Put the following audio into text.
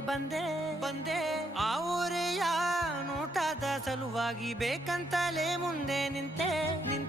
ಬಂದೆ ಬಂದೆ ಆ ಊರೆಯ ನೋಟದ ಸಲುವಾಗಿ ಬೇಕಂತಲೇ ಮುಂದೆ ನಿಂತೆ ನಿಂತೆ